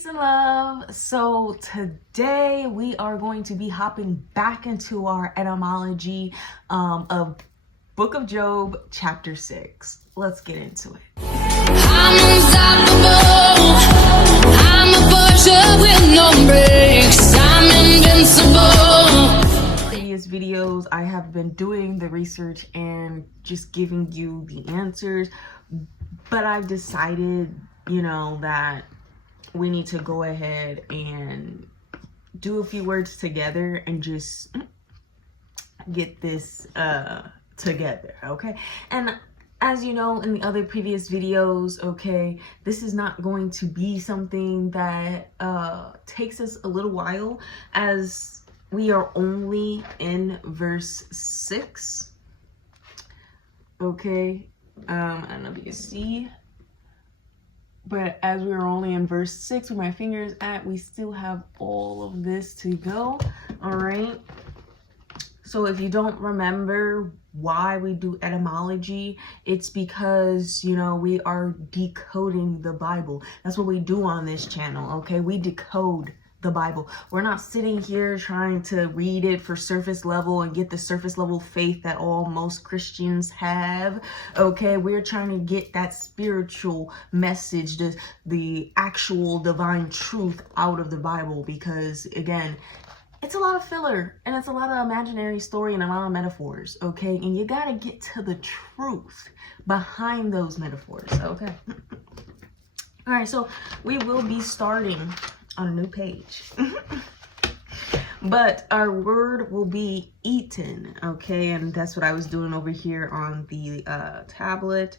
Peace and love. So today we are going to be hopping back into our etymology of Book of Job, chapter 6. Let's get into it. I'm unstoppable. I'm a Porsche with no brakes. I'm invincible. Previous videos, I have been doing the research and just giving you the answers, but I've decided, that we need to go ahead and do a few words together and just get this together, okay? And as you know, in the other previous videos, okay, this is not going to be something that takes us a little while, as we are only in verse 6, okay? I don't know if you can see, but as we are only in verse 6 where my finger is at, we still have all of this to go, all right? So if you don't remember why we do etymology, it's because, we are decoding the Bible. That's what we do on this channel, okay? We decode the Bible. We're not sitting here trying to read it for surface level and get the surface level faith that most Christians have, okay? We're trying to get that spiritual message, the actual divine truth out of the Bible, because again, it's a lot of filler and it's a lot of imaginary story and a lot of metaphors, okay? And you gotta get to the truth behind those metaphors, okay? All right, so we will be starting on a new page. But our word will be eaten, okay? And that's what I was doing over here on the tablet,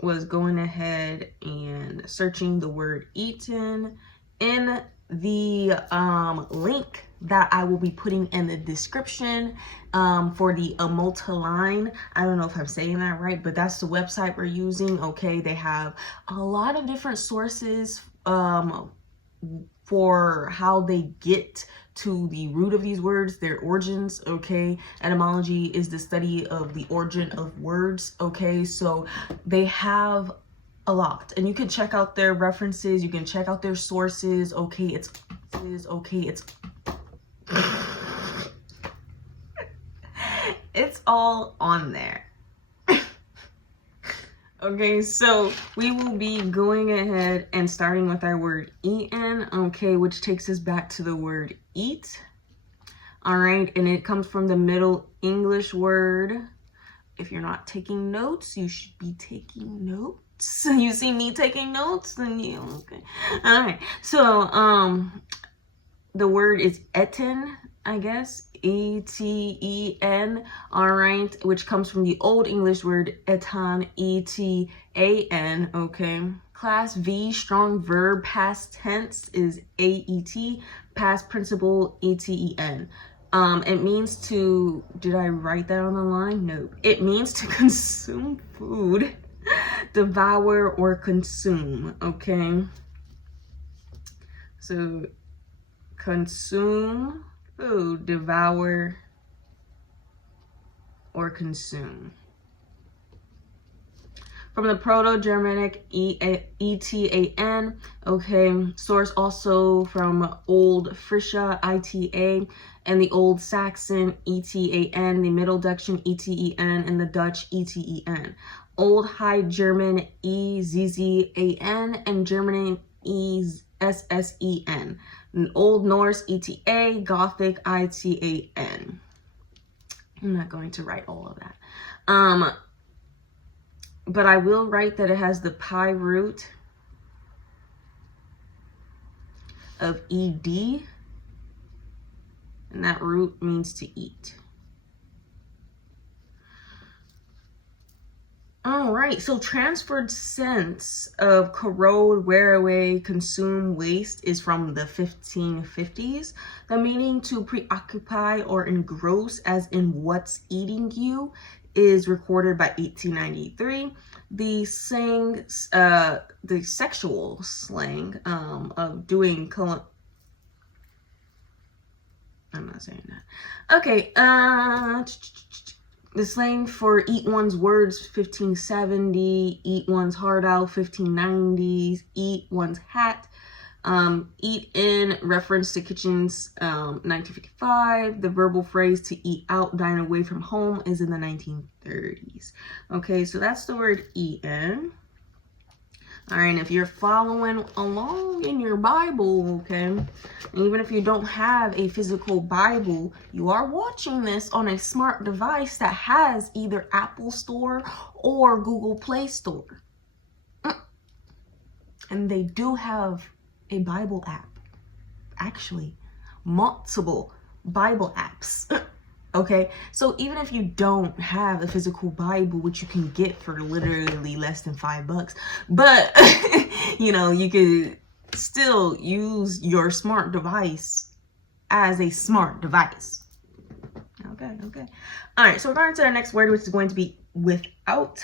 was going ahead and searching the word eaten in the link that I will be putting in the description for the Multiline. I don't know if I'm saying that right, but that's the website we're using, okay? They have a lot of different sources for how they get to the root of these words, their origins, okay? Etymology is the study of the origin of words, okay? So they have a lot, and you can check out their references, you can check out their sources, okay? It's all on there. Okay, so we will be going ahead and starting with our word eaten, okay, which takes us back to the word eat. All right, and it comes from the Middle English word. If you're not taking notes, you should be taking notes. You see me taking notes, then okay. All right, so the word is etten, I guess, E-T-E-N, all right, which comes from the Old English word etan, E-T-A-N, okay. Class V, strong verb, past tense is A-E-T, past participle, E-T-E-N. It means to, did I write that on the line? No. It means to consume food, devour, or consume, okay. So, consume food, devour, or consume. From the Proto-Germanic E-T-A-N, okay, source also from Old Frisha, I-T-A, and the Old Saxon, E-T-A-N, the Middle Dutch, E-T-E-N, and the Dutch, E-T-E-N. Old High German, E-Z-Z-A-N, and German, E-S-S-E-N. Old Norse, E-T-A, Gothic, I-T-A-N. I'm not going to write all of that. But I will write that it has the pi root of ed, and that root means to eat. All right, so transferred sense of corrode, wear away, consume, waste is from the 1550s. The meaning to preoccupy or engross, as in what's eating you, is recorded by 1893. The slang, the sexual slang of doing I'm not saying that. Okay, the slang for eat one's words, 1570, eat one's heart out, 1590s, eat one's hat, Eat in, reference to kitchens, 1955. The verbal phrase to eat out, dine away from home is in the 1930s. Okay, so that's the word eat in. All right, and if you're following along in your Bible, okay, and even if you don't have a physical Bible, you are watching this on a smart device that has either Apple Store or Google Play Store. And they do have a Bible app. Actually, multiple Bible apps. Okay, so even if you don't have a physical Bible, which you can get for literally less than $5, but you know, you could still use your smart device as a smart device. Okay. All right, so we're going to our next word, which is going to be without.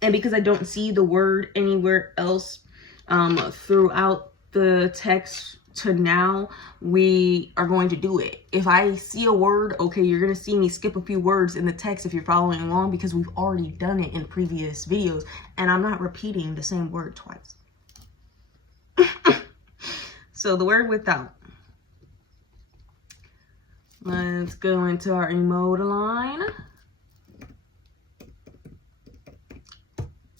And because I don't see the word anywhere else throughout the text to now, we are going to do it. If I see a word, okay, you're going to see me skip a few words in the text if you're following along, because we've already done it in previous videos and I'm not repeating the same word twice. So the word without. Let's go into our emoji line.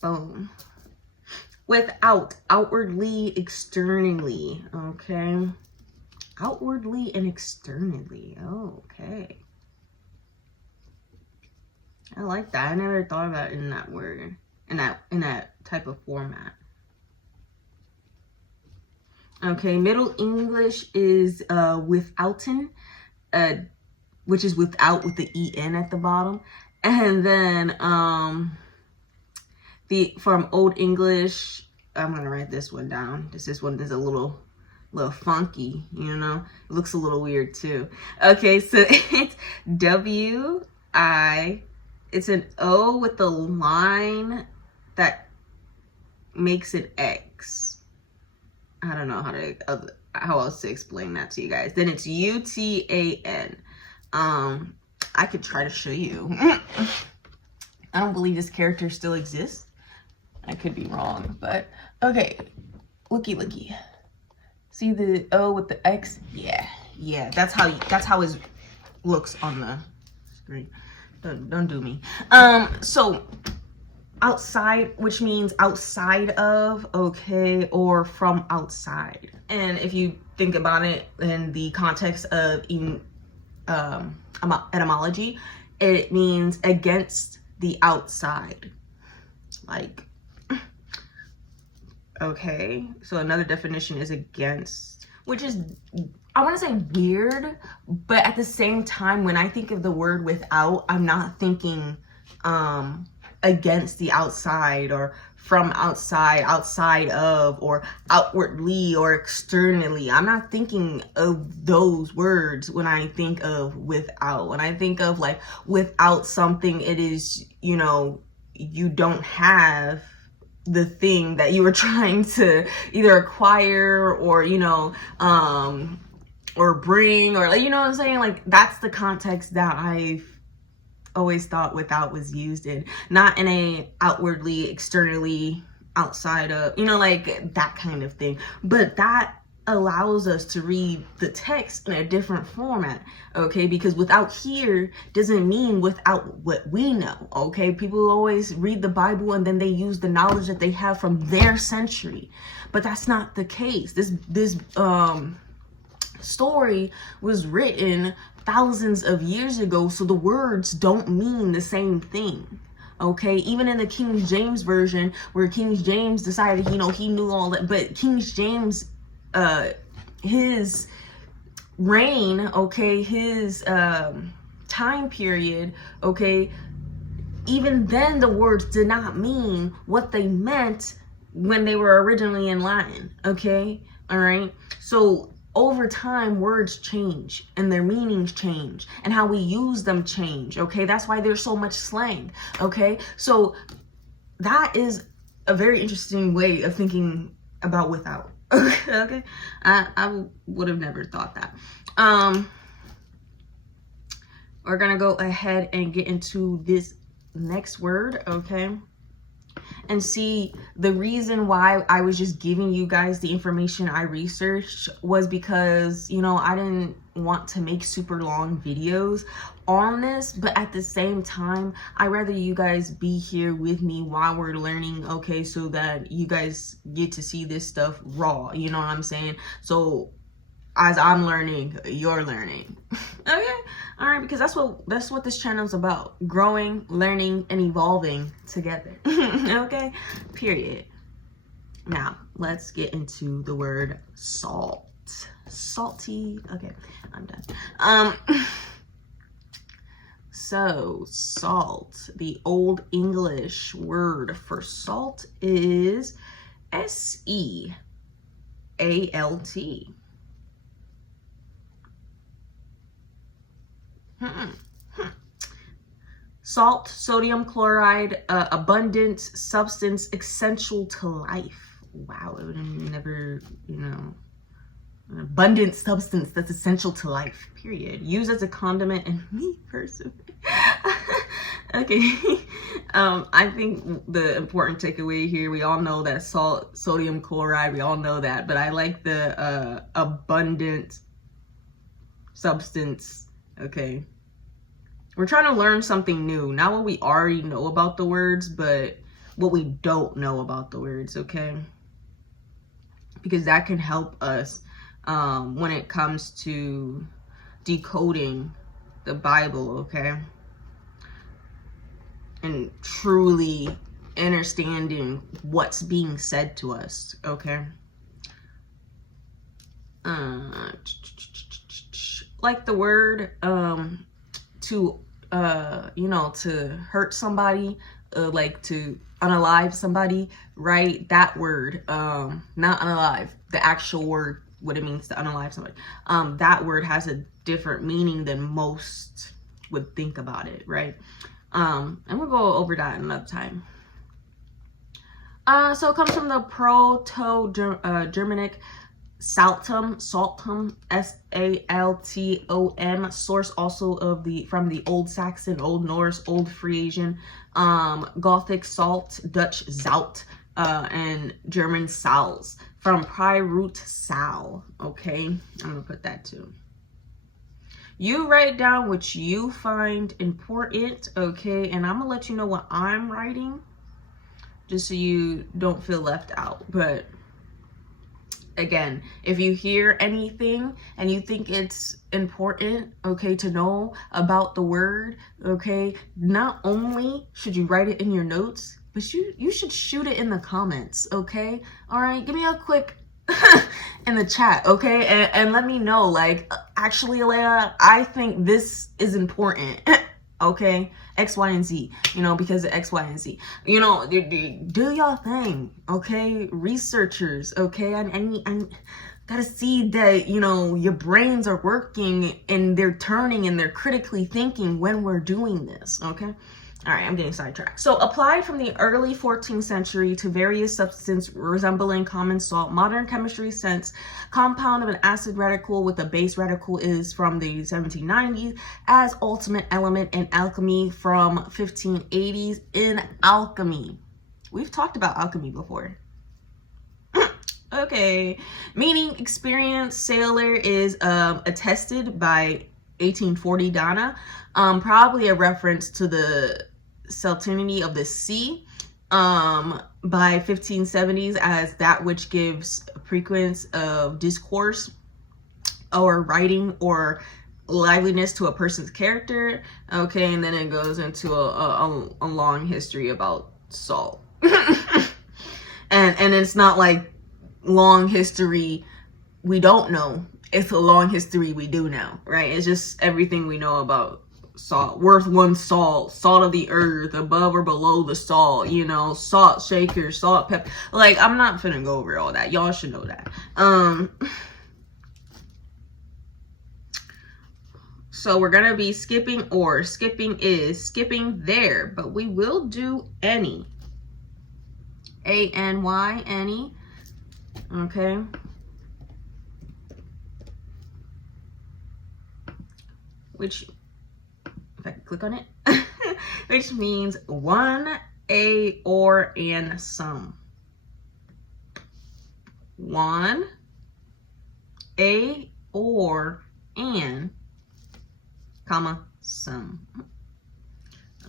Boom. Without, outwardly, externally, okay? Outwardly and externally, okay. I like that. I never thought about it in that word, in that type of format. Okay, Middle English is withouten, which is without with the en at the bottom, and then from Old English, I'm gonna write this one down. This one is a little funky, you know. It looks a little weird too. Okay, so it's W-I. It's an O with the line that makes it X. I don't know how else to explain that to you guys. Then it's U-T-A-N. I could try to show you. I don't believe this character still exists. I could be wrong, but okay. Looky. See the O with the X? Yeah. That's how it looks on the screen. Don't do me. So outside, which means outside of, okay, or from outside. And if you think about it in the context of etymology, it means against the outside. Like, okay, so another definition is against, which is, I want to say weird, but at the same time, when I think of the word without, I'm not thinking against the outside or from outside, outside of, or outwardly or externally. I'm not thinking of those words when I think of without. When I think of like without something, it is, you know, you don't have the thing that you were trying to either acquire or, you know, or bring, or, you know what I'm saying? Like, that's the context that I've always thought without was used in, not in a outwardly, externally, outside of, you know, like that kind of thing. But that allows us to read the text in a different format, okay? Because without here doesn't mean without what we know, okay? People always read the Bible and then they use the knowledge that they have from their century, but that's not the case. This story was written thousands of years ago, so the words don't mean the same thing. Okay, even in the King James version, where King James decided, you know, he knew all that, but King James, his reign, okay, his time period, okay, even then the words did not mean what they meant when they were originally in Latin, okay, all right? So over time, words change and their meanings change and how we use them change, okay? That's why there's so much slang, okay? So that is a very interesting way of thinking about without, okay? I would have never thought that. We're gonna go ahead and get into this next word, okay? And see, the reason why I was just giving you guys the information I researched was because, you know, I didn't want to make super long videos on this, but at the same time, I'd rather you guys be here with me while we're learning, okay, so that you guys get to see this stuff raw, you know what I'm saying? So as I'm learning, you're learning. Okay, all right, because that's what this channel is about: growing, learning, and evolving together. Okay, period. Now let's get into the word salt. Salty. Okay, I'm done. So salt, the Old English word for salt is SEALT. Salt, sodium chloride, abundant substance essential to life. Wow, I would have never, you know, an abundant substance that's essential to life, period. Used as a condiment and me personally. Okay. I think the important takeaway here, we all know that salt, sodium chloride, we all know that, but I like the abundant substance. Okay, we're trying to learn something new, not what we already know about the words, but what we don't know about the words. Okay, because that can help us when it comes to decoding the Bible. Okay, and truly understanding what's being said to us. Okay, like the word to you know, to hurt somebody, like to unalive somebody, right? That word, not unalive, the actual word, what it means to unalive somebody, that word has a different meaning than most would think about it, right? And we'll go over that another time. So it comes from the Proto-Germanic saltum, saltum, source also of from the Old Saxon, Old Norse, Old Frisian, Gothic salt, Dutch zout, and German sals, from prior root sal. Okay, I'm gonna put that too. You write down what you find important, okay, and I'm gonna let you know what I'm writing, just so you don't feel left out. But again, if you hear anything and you think it's important, okay, to know about the word, okay, not only should you write it in your notes, but you should shoot it in the comments, okay? All right, give me a quick in the chat, okay? And let me know, like, actually, Alea, I think this is important, okay? X, Y, and Z, you know, because of X, Y, and Z. You know, do y'all thing, okay? Researchers, okay? I gotta see that, you know, your brains are working and they're turning and they're critically thinking when we're doing this, okay? All right, I'm getting sidetracked. So applied from the early 14th century to various substances resembling common salt, modern chemistry sense compound of an acid radical with a base radical is from the 1790s, as ultimate element in alchemy from 1580s in alchemy. We've talked about alchemy before. Okay, meaning experienced sailor is attested by 1840 Dana, probably a reference to the salinity of the sea, by 1570s as that which gives frequency of discourse or writing or liveliness to a person's character. Okay, and then it goes into a long history about salt. and it's not like long history we don't know, it's a long history we do know, right? It's just everything we know about salt. Worth one salt, salt of the earth, above or below the salt, you know, salt shaker, salt pepper. Like, I'm not finna go over all that. Y'all should know that. So we're gonna be skipping or. Skipping is skipping there, but we will do any. A-N-Y, any. Okay. Which, if I can click on it, which means one a, or, and, some. 1, a, or, and, comma, some.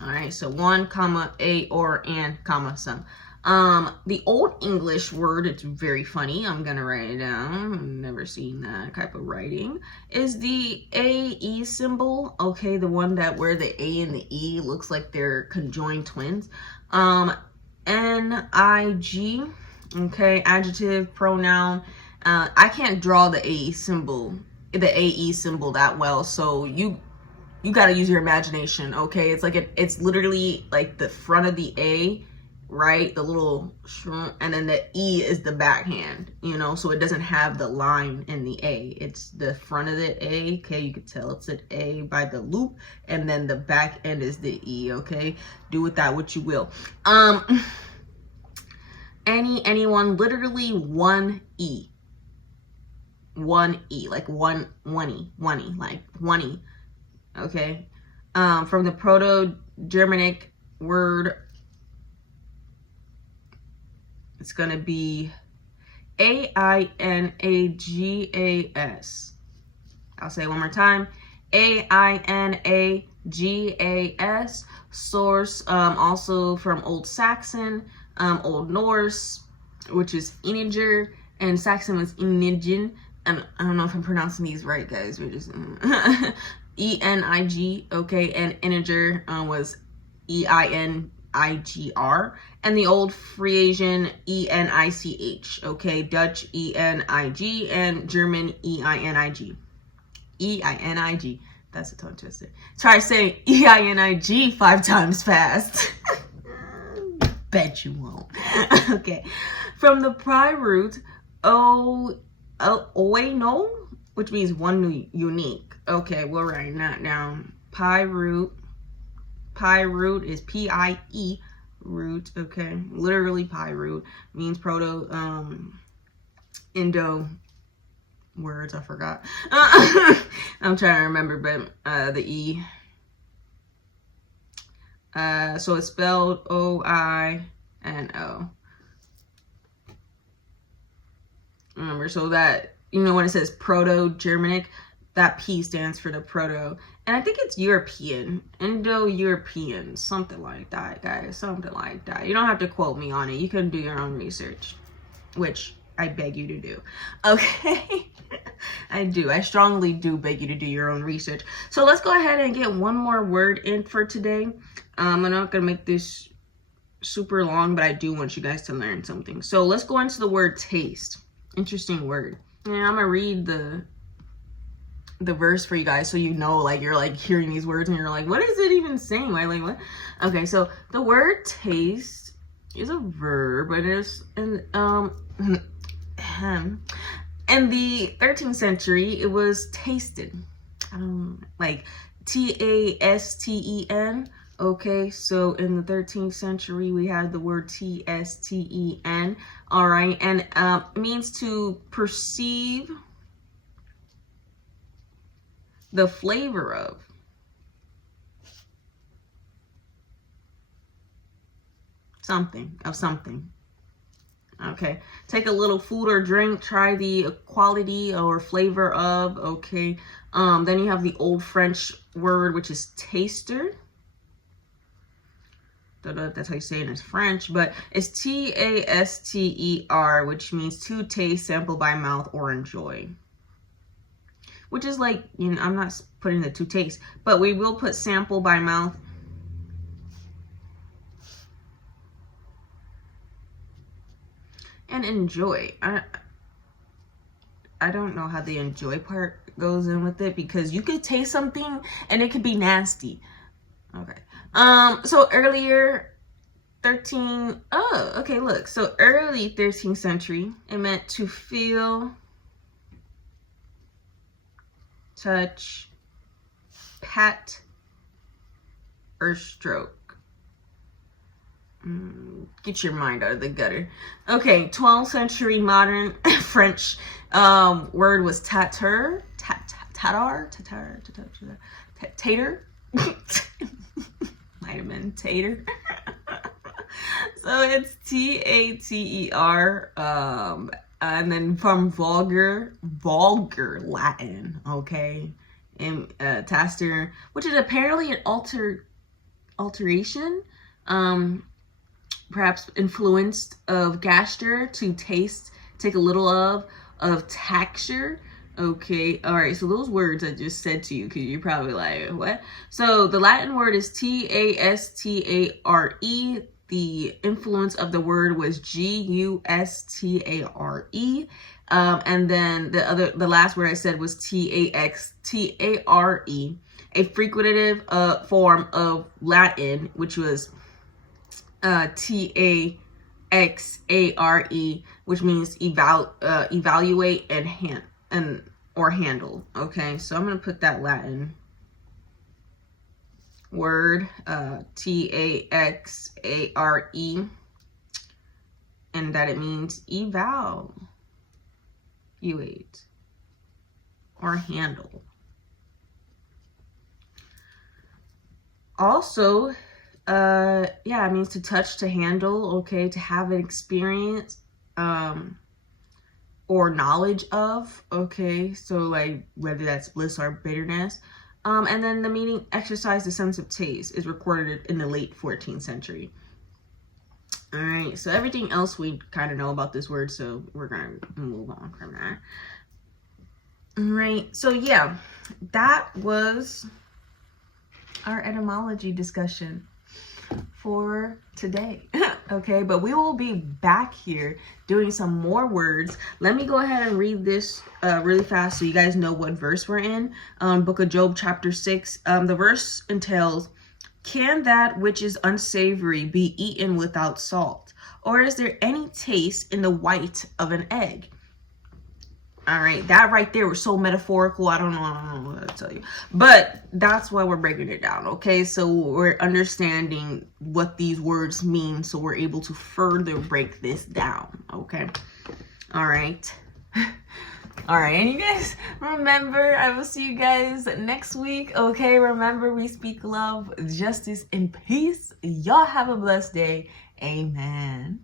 All right, so 1, comma, a, or, and, comma, some. The Old English word, it's very funny. I'm gonna write it down. I've never seen that type of writing. Is the AE symbol, okay, the one that where the A and the E looks like they're conjoined twins. NIG, okay, adjective, pronoun. I can't draw the AE symbol that well, so you got to use your imagination, okay? It's like it's literally like the front of the A, right? The little shrimp, and then the E is the backhand, you know, so it doesn't have the line in the A. It's the front of the A, okay? You can tell it's an A by the loop, and then the back end is the E, okay? Do with that what you will. Anyone, literally one E. One E, like one E, like one E. Okay, from the Proto-Germanic word, it's gonna be AINAGAS. I'll say it one more time, AINAGAS. Source, also from Old Saxon, Old Norse, which is integer, and Saxon was inigen. And I don't know if I'm pronouncing these right, guys. We're just ENIG, okay, and integer was EINIGR, and the Old Frisian ENICH, okay, Dutch ENIG, and German EINIG. EINIG. That's a tongue twister. Try saying EINIG 5 times fast. Bet you won't. Okay, from the Pry root oino, which means one unique. Okay, we'll write that down. Pi root is P-I-E root, okay? Literally pi root means proto Indo words, I forgot. I'm trying to remember, but the E. So it's spelled O-I-N-O. Remember, so that, you know, when it says Proto-Germanic, that P stands for the Proto. And I think it's European, Indo-European, something like that, guys, something like that. You don't have to quote me on it. You can do your own research, which I beg you to do. Okay? I strongly do beg you to do your own research. So let's go ahead and get one more word in for today. I'm not going to make this super long, but I do want you guys to learn something. So let's go into the word taste. Interesting word. And I'm gonna read the verse for you guys, so you know, like, you're like hearing these words and you're like, what is it even saying? Like what? Okay, so the word taste is a verb, but it's in the 13th century it was tasted, like TASTEN. Okay, so in the 13th century, we had the word TSTEN, all right, and it means to perceive the flavor of. Something. Okay, take a little food or drink, try the quality or flavor of, okay. Then you have the Old French word, which is taster. Don't know if that's how you say it in French, but it's TASTER, which means to taste, sample by mouth, or enjoy. Which is like, you know, I'm not putting the to taste, but we will put sample by mouth. And enjoy. I don't know how the enjoy part goes in with it, because you could taste something and it could be nasty. Okay. So earlier, so early 13th century, it meant to feel, touch, pat, or stroke. Get your mind out of the gutter. Okay, 12th century modern French word was tater. Might have been tater. So it's T-A-T-E-R, and then from vulgar Latin, okay, and taster, which is apparently an alteration, perhaps influenced of gaster, to taste, take a little of taxture. Okay, all right, so those words I just said to you, because you're probably like, what? So the Latin word is T-A-S-T-A-R-E. The influence of the word was G-U-S-T-A-R-E. And then the last word I said was T-A-X-T-A-R-E, a frequentative form of Latin, which was T-A-X-A-R-E, which means evaluate and or handle. Okay, so I'm gonna put that Latin word, T-A-X-A-R-E, and that it means evaluate or handle. Also, yeah, it means to touch, to handle, okay, to have an experience, or knowledge of, okay, so like whether that's bliss or bitterness. And then the meaning exercise the sense of taste is recorded in the late 14th century. All right, so everything else we kind of know about this word, so we're gonna move on from that. All right, so yeah, that was our etymology discussion for today. Okay, but we will be back here doing some more words. Let me go ahead and read this really fast so you guys know what verse we're in. Book of Job, chapter 6. The verse entails, can that which is unsavory be eaten without salt? Or is there any taste in the white of an egg? All right, that right there was so metaphorical. I don't know what to tell you, but that's why we're breaking it down. Okay, so we're understanding what these words mean, so we're able to further break this down. Okay, all right. All right, and you guys remember, I will see you guys next week. Okay, remember, we speak love, justice, and peace. Y'all have a blessed day. Amen.